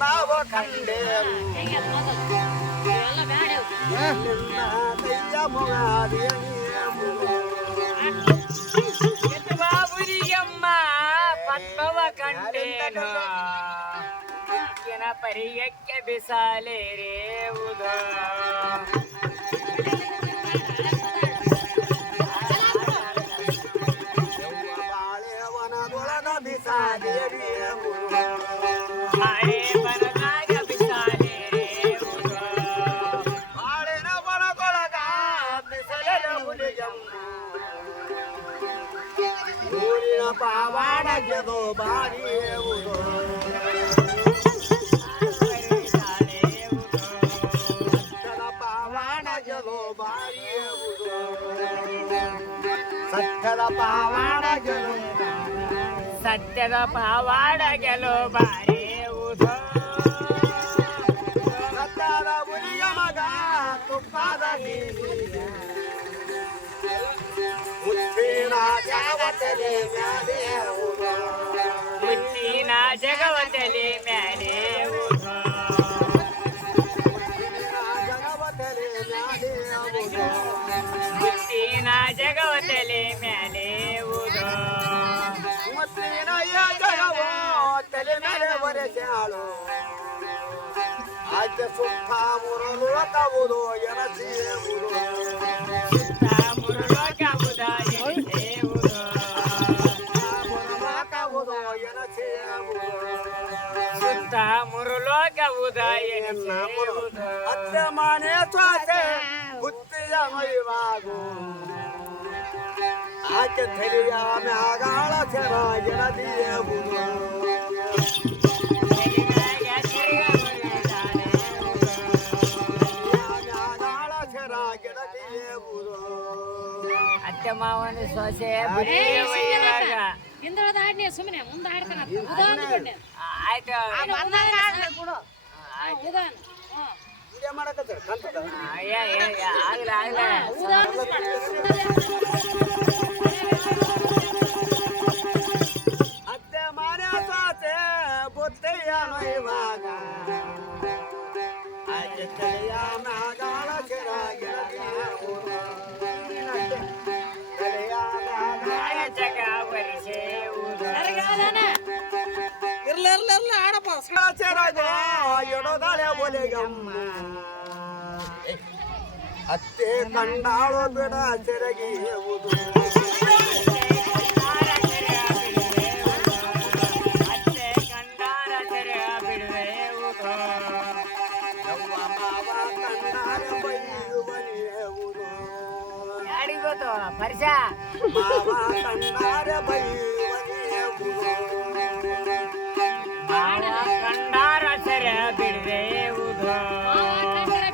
ನಾವು ಕಂಡೆ ನಿನ್ನ ಕೈಯ ಮುಗಾದಿಯ ಬಾಬುರಿಯಮ್ಮ ಪದ್ಮವ ಕಂಡೇನು ಪರಿಯಕ್ಕೆ ಬಿಸಾಲೆ ರೇವುದ ಬಾಳೆವನದೊಳಗ ಬಿಸಾಲೆ ರೇವುದ ಹಳೆ ಬರದಾಗ ಬಿಸಾಲೆ ರೇವುದ ಬಾಳೆನ ಒಳಗೊಳಗ ಬಿಸಲೆ ಹುಲಿಯಮ್ಮ ಊರಿನ ಪಾವಾಡ ಗೆದೋ ಬಾರಿಯುವುದು ಸತ್ಯದ ಪಾವಾಡ ಗೆಲುವು ಸತ್ಯದ ಪಾವಾಡ ಗೆಲೋ ಬಾರಿಯುವುದು ಸತ್ಯದ ಹುಲಿಯ ಮಗ ತುಪ್ಪದ ಮುತ್ತಿನ ಜಗವತಲೆ ಮ್ಯಾಲೇವುದು ಮುತ್ತಿನ ಜಗವತಲೆ ಮ್ಯಾಲೇವುದು ಜಗವತಲೆ ಮ್ಯಾಲೇವುದು ಮುತ್ತಿನ ಜಗವತಲೆ ಮ್ಯಾಲೇವುದು ಮುತ್ತಿನ ಜಗವೋ ತಲೆ ಮೇಲೆ ಒರೆಸಾಳು ಆಕೆ ಸುತ್ತ ಮುರಲು ಕವುದು ಎನಸೇವುದು ಸುತ್ತ ಮುರುಳೋಕವುದ ಎನಿಸೇವುದು ಕವುದು ಎನಸೇವುದು ಸುತ್ತ ಮುರುಳೋಕವುದ ಎನಿಸೇವುದು ಅತ್ತೆ ಮನೆ ಸ್ವಾಸೆ ಬುತ್ತಿಯ ಮೈವಾಗು ಆಕೆ ತಲೆಯ ಮ್ಯಾಗಾಳ ಚೆನ್ನಾಗಿರದಿಯುವುದು ಮ್ಯಾಗಾಳ ಚೆನ್ನಾಗಿರದಿಯುವುದು ಅತ್ತೆ ಮಾವನ ಸೊಸೆ ಬರೀವಾಗ ಹಿಂದೊಳದ ಹಾಡ್ನಿ ಸುಮ್ಮನೆ ಮುಂದೆ ಹಾಡ್ತಾನ ಉದಾಹರಣ ತಗೊಂಡೆ ಆಯ್ತು ಉದಾಹರಣ ವಿಡಿಯೋ ಮಾಡಕತ್ತಾರೆ ಕಲ್ತದ ಆಗ್ಲ ಆಗ್ಲ ಅತ್ತೆ ಮನೆ ಸ್ವಾಸೆ ಬುತ್ತಿಯ ಮೈವಾಗ ಆಕೆ ತಲೆಯ ಮ್ಯಾಗಾಳ ಚೆನ್ನಾಗಿರದಿಯುವುದು ತಲೆಯ ಮ್ಯಾಗಾಳ ಜಗ ಬರಿಸೇವುದು ಇರ್ಲಿರ್ಲಿರ್ಲ ಆಡಪ್ಪ ಚೆರಗ ಎಡದಳೆ ಒಲೆಗಮ್ಮ ಅತ್ತೆ ಕಂಡಾಳು ಬಿಡ ಚೆರಗಿಯುವುದು ಅತ್ತೆ ಕಂಡಾರ ತೆರೆ ಬಿಡುವೆವುದು ಯವ್ವ ಮಾವ ಕಂಡಾರ ಬೈಯುವನಿಯುವುದು ಯಾರಿಗ್ ಗೊತ್ತು ಪರಿಚ ಮಾವ ಕಂಡಾರ ಬೈಯುವನಿಯುವುದು ಕಂಡಾರ ತೆರೆ ಬಿಡುವೆವುದು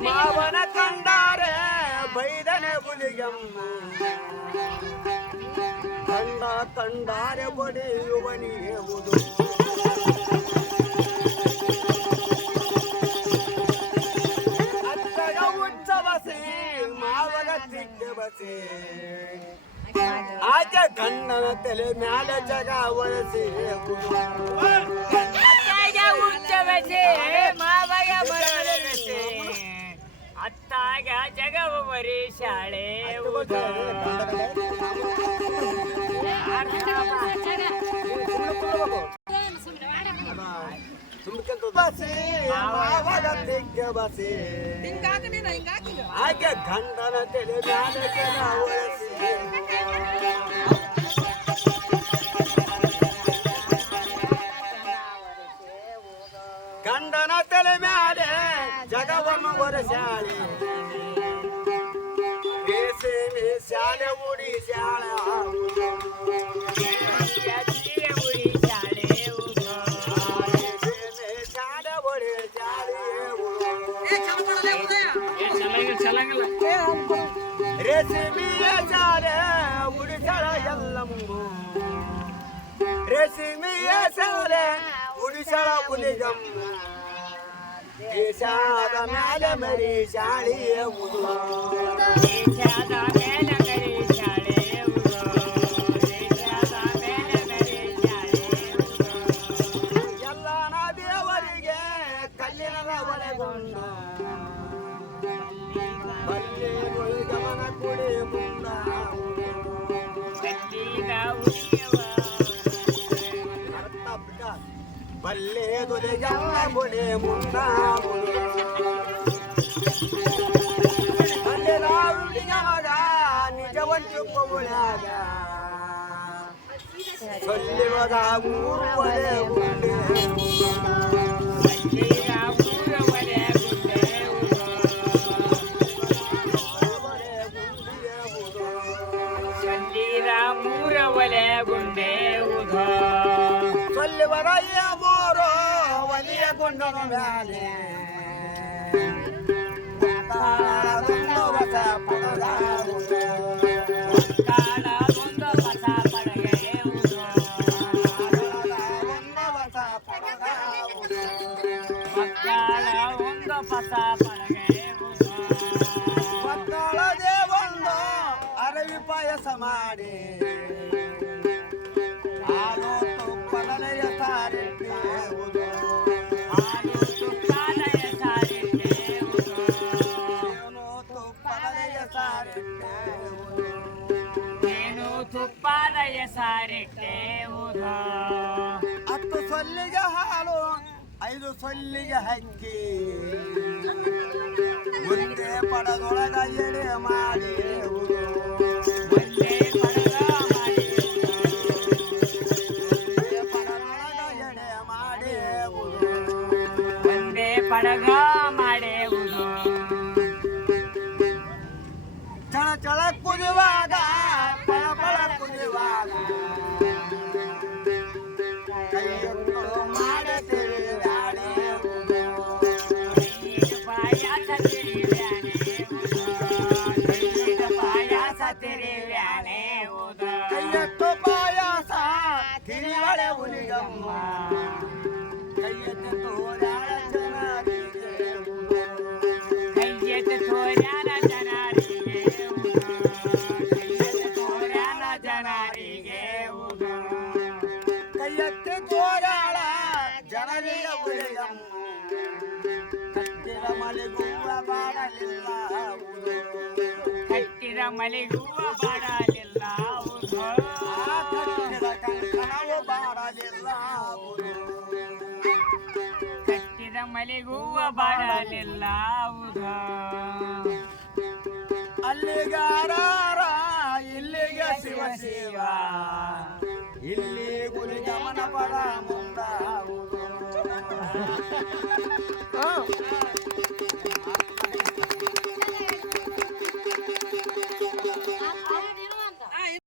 ಮಾವನ ಕಂಡಾರೆ ಬೈದನೆ ಬುಲಿಗಮ್ಮ ಕಂಡ ಕಂಡಾರೆ ಬಡಿಯುವನಿಯುವುದು ಅತ್ತಗ ಉಚ್ಚವಸಿ ಮಾವನ ತಿಕ್ಕೆ ಬಸಿ ಆಕೆ ಗಂಡನ ತಲೆ ಮ್ಯಾಲೆ ಜಗ ಒರೆಸಿ ಅತ್ತಾಗ ಉಚ್ಚವಸೆ ಮಾವಗ ಬರಲಗಸೆ ಅತ್ತಾಗ ಜಗವ ಬರೀ ಶಾಳೆ ಬಸಿ ಮಾವನ ತಿಕ್ಕೆ ಬಸಿ ಆಕೆ ಗಂಡನ ತಲೆ ಮ್ಯಾಲೆ ಜಗ ಒರೆಸಿ ಗಂಡನ ತಲೆ ಮ್ಯಾಲೆ ಜಗವನ್ನು ಒರೆಸಾಳೆ ಬೇಸೆ ಶಾಲೆ ಉಡಿ ಶಾಲೆ ಶಾಲೆ ಒಡೆ ಶಾಲೆ ರೇಸಿಮಿಯ ಶಾಲೆ ಉಡಿಸಳ ಎಲ್ಲಂಬು ರೇಸಿಮಿಯ ಶಾಲೆ ಉಡಿಸಳ ಉಲಿಗಮ್ಮ ದೇಶಾದ ಮೇಲೆ ಮರಿ ಶಾಳಿಯ ಮುದು ದೇಶದ ಮೇಲೆ ಮರಿ ಶಾಳೆ ದೇಶದ ಮೇಲೆ ಮರಿ ಶಾಳೆ ಎಲ್ಲನ ದೇವರಿಗೆ ಒಲೆಗೊಂಡ ಬಲ್ಲೆ ಗಮನ ಕೊಡೆ ಮುಂದ ಬಲ್ಲೆ ದೊರೆ ಗಮನ ಕೊಡೆ ಮುಂದ ಬಲ್ಲೆ ರಾಹುಲಿನ ಮಗ ನಿಜವಂತಿ ಒಬ್ಬುಳ್ಯಾಗ ಸೊಲ್ಲಿವದ ಮೂರು ಒಲೆ ಗುಂಡೆ ಮೂರವಲೆ ಗುಂಡೆ ಉಧ ಸೊಲ್ಲಿವರಯ್ಯ ಮೋರೋ ಒಲಿಯ ಗುಂಡನ ಮ್ಯಾಲೆ ಹೊಸ ಪಡಗಾರು ಕಾಳದೊಂದು ಹೊಸ ಪಡಗೆ ಉಧ ಮಕ್ಕಳ ಒಂದು ಹೊಸ ಪಡಗೆ ಉಧ ಮಕ್ಕಳದೇ ಒಂದು ಅರವಿ ಪಾಯಸ ಮಾಡಿ ಹಾಲು ತುಪ್ಪದಲೆಯ ಸಾರಿಟ್ಟೆವುದು ಹಾಲು ತುಪ್ಪದಯ ಸಾರಿಟ್ಟೆವುದು ಏನು ತುಪ್ಪದಲೆಯ ಸಾರಿಟ್ಟೆವುದು ಏನು ತುಪ್ಪದಯ ಸಾರಿಟ್ಟೆವುದು 10 ಸೊಲ್ಲಿಗೆ ಹಾಲು 5 ಸೊಲ್ಲಿಗೆ ಹಕ್ಕಿ ಒಂದೇ ಪಡದೊಳಗ ಎಡೆ ಮಾಡಿ ಒಂದೇ ಪಡಗ ಮಾಡಿ ಪಡದೊಳಗ ಎಡೆ ಮಾಡಿ ಒಂದೇ ಪಡಗ ಮಾಡುವುದು ಚಳ ಚಳ ಕುದಿವಾಗ ಪಳ ಪಳ ಕುದಿವಾಗ ಕೈಯೊಂದು ಮಾಡುತ್ತೇವೆ ಪಾಯಾಸ ತಿರಿವ್ಯಾನೆ ಉದ ಕೈಯತ್ತು ಪಾಯಸ ತಿರಿವಳೆ ಹುಲಿಗಮ್ಮ ಕೈಯತ್ತು ತೋರಾಳ ಜನರಿಗೆ ಕೈಯೆತ್ತು ತೋರ್ಯಾನ ಜನರಿಗೆ ಕೈಯೆತ್ತು ತೋರ್ಯಾನ ಜನರಿಗೆ ಉದ ಕೈಯತ್ತು ತೋರಾಳ ಜನರಿಗೆ ಹುಲಿಗಮ್ಮ ಕಟ್ಟಿರ ಮಲೆಗುವ ಬಾಡಲಿಲ್ಲ ಕಟ್ಟಿದ ಮಲೆಗುವ ಬಾಡಲಿಲ್ಲ ಉದ ಕಟ್ಟಿದ ಕಂಕಣವು ಬಾಡಲಿಲ್ಲ ಕಟ್ಟಿದ ಮಲೆಗುವ ಬಾಡಲಿಲ್ಲ ಉದ ಅಲ್ಲಿಗಾರ ಇಲ್ಲಿಗೆ ಶಿವ ಶಿವ ಇಲ್ಲಿ ಗುರಿ ಗಮನ ಪರ ಮುಂದಾವುದು